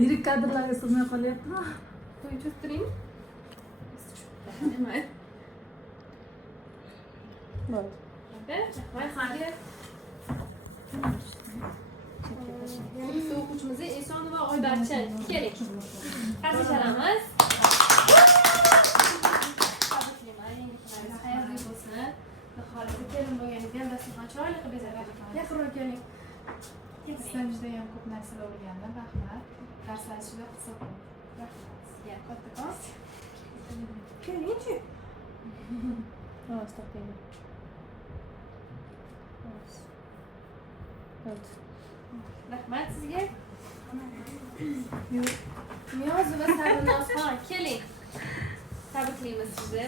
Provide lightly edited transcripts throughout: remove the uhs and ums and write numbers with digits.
Yirik kadrlarga sig'may qolyapti. To'y cho'ztiring. Bo'ldi. Rahmat. Yana bitta o'quvchimiz Esonova Oybarchin. Keling. Qarshi chalamiz. Xayrli bo'lsin. Nihoyatda kelin bo'lganingizda ham dasturxon chiroyli qilib bezab yaqinroq keling. Sizdan juda ham ko'p narsalar o'rgandim. Rahmat. Darslar juda qisqa bo'ldi. Rahmat sizga. Kattakon. Kelingchi. To'xtang. Bo'ldi. Rahmat sizga. Niyozova Sarvinoz, keling. Tabriklaymiz sizni.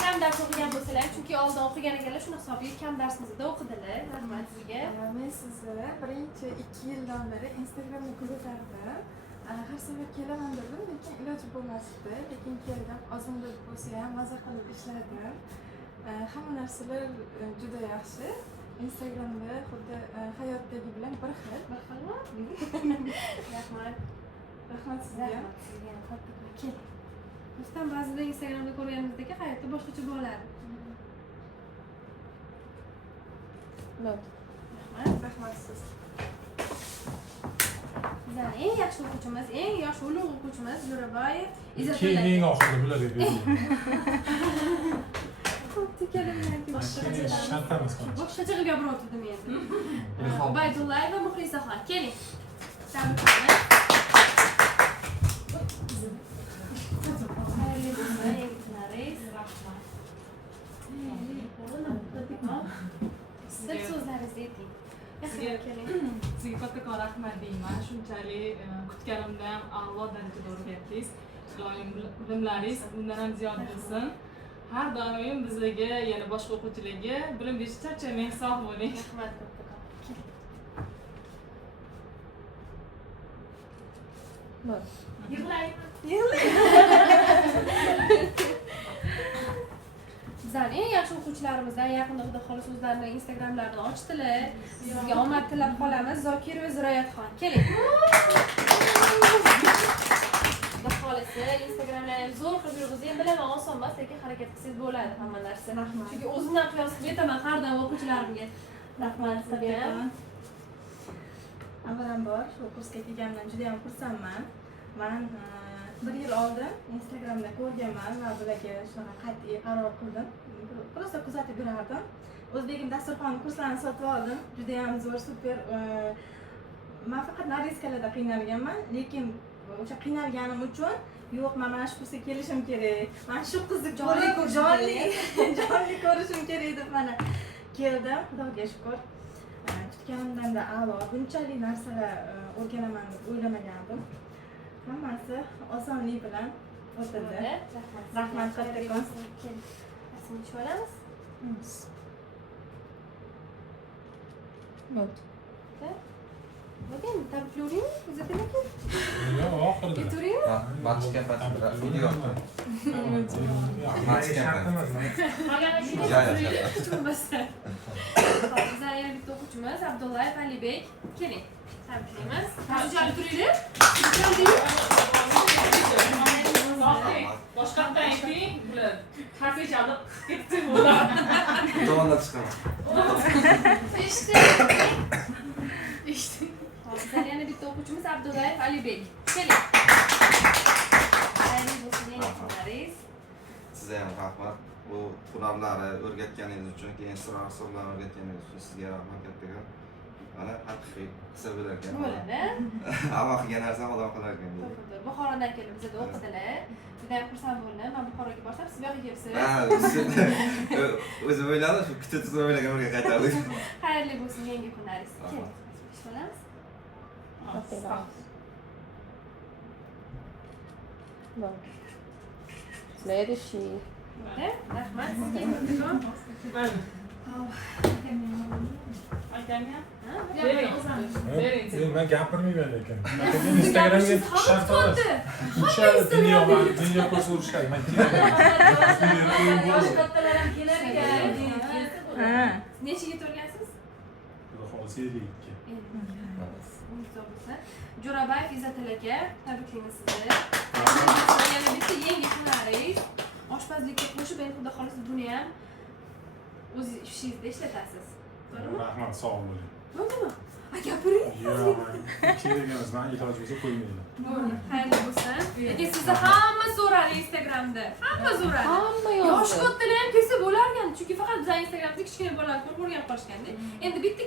Kam dars o'qigan bo'lsalar, chunki oldin o'qigan ekanlar, shuni hisobiga kam darsimizda o'qidilar. Rahmat sizga. Men sizni birinchi 2 yildan beri Instagramda kuzatardim. Har safar kelaman dedim, lekin iloji bo'lmasdi. Lekin keldim, ozgina bo'lsa ham maza qilib ishladim. Hamma narsalar juda yaxshi. Instagramda xuddi hayotdagi bilan bir xil. Bir xilmi? Rahmat. Rahmat sizga. Rahmat sizga. Kattakon keling. Rustam ba'zida Instagramda ko'rganimizdagi hayotda boshqacha bo'ladi. Bo'ldi. Rahmat. Rahmat siz. Bizning eng yaxshi o'quvchimiz, eng yosh ulug' o'quvchimiz Jo'raboyev Keyin eng oxirida bularga berdim. Shart emas. Boshqacha qilib gapiryotgandim endi. Ubaydullayeva Muxlisaxon, keling. Tabriklaymiz. Xayrli bo'lsin, yangi kunlaringiz. Rahmat. Siz so'zlaringizni ayting. Sizga kattakon rahmat deyman. Shunchalik kutganimdan ham a'lo darajada o'rgatdingiz. Iloyim bilimlaringiz bundan ham ziyod bo'lsin. Har doim bizlarga, yana boshqa o'quvchilarga bilim berishga charchamang, sog' bo'ling. Rahmat kattakon. Bo'ldi. Yig'laymi? Bizning eng yaxshi o'quvchilarimizdan yaqinda Xudo xohlasa o'zlarini Instagramlarini ochdilar. Sizga omad tilab qolamiz. Zokirova Ziroyatxon, keling. Xudo xohlasa Instagramlarni zo'r qilib yurg'iz. Men bilaman, oson emas, lekin harakat qilsangiz bo'ladi hamma narsa. Chunki o'zimdan qiyos qilib aytaman har doim o'quvchilarimga. Rahmat sizga. Avvalambor shu kursga kelganimdan juda ham xursandman. Men 1 yil oldin Instagramda ko'rganman va bularga shunaqa qat'iy qaror qildim. Просто kuzatib yurardim. O'zbegim dasturxon kurslarini sotib oldim. Juda ham zo'r, super. Men faqat nargiskalarda qiynalganman, lekin o'sha qiynalganim uchun yo'q, men mana shu kursga kelishim kerak. Men shu qizni jonli ko'rishim kerak deb mana keldim. Xudoga shukr. Kutganimdan-da a'lo. Bunchalik narsalar o'rganaman deb o'ylamagandim. Hammasi osonlik bilan o'tildi. Rahmat kattakon. Rasmni tushib olamiz. Bo'ldi. Bakın, tabriklayayım. Uzatayım bakayım. Yo'q, oxirida. Getireyim mi? Matchga video yoqdi. Matchga Magana şunu Ya, ya, getireyim. Tutulması. Bizden yine bir okuçumuz Abdullayev Alibek. Gelin. Tabriklayımız. Hocam duruyalım. Boshqatdan ayting, bular kafe chalib ketdi bular. To'g'rilab chiqaman. İşte. İşte. Bizden yine bir okuçumuz Abdullayev Alibek. Gelin. Hayırlı olsun yeni günleriz. Sizga ham rahmat. Bu hunarlarni o'rgatganingiz uchun, keyin sirlarni o'rgatganingiz uchun sizga rahmat kattaga. Mana haqiqiy qilsa bo'lar ekan. Bo'ladi. Ammo qilgan narsam odam qilar ekan. Buxorodan kelib bizda o'qidilar. Juda ham xursand bo'ldim. Men Buxoroga borsam siz bu yoqqa kelibsiz. O'zim o'yladim, shu kutib o'ylagan o'rga qaytardik. Xayrli bo'lsin yangi kunlaringiz. Keling. Ish qilamiz. Bo'ldi. Следующий. Rahmat sizga kattakon. Aytaymi? Men gapirmayman lekin. Instagramga shart emas. O'sha dunyo ko'rsa urishadi. Men Yosh kattalar ham kelar ekan. Nechiga to'lgansiz? Xudo xohlasa 52. umidvor bo'lsa. Jo'rabayev Izzat aka, tabriklayman sizni. Yana bitta yangi hunaringiz. Oshpazlikka qo'shib, endi xudo xohlasa buni ham o'z ishingizda ishlatasiz. To'g'rimi? Rahmat, sog' bo'ling. Bo'ldimi? Gapiring. Kerak emas, man iloji bo'lsa qo'ymayman. Bo'ldi. Xayrli bo'lsin. Lekin sizni hamma so'radi Instagramda. Hamma so'radi. Hamma Yosh yozdi. kattalar ham kelsa bo'larkan, chunki faqat bizning Instagramda kichkina bolalar ko'rib o'rganib qolishganda. Endi bitta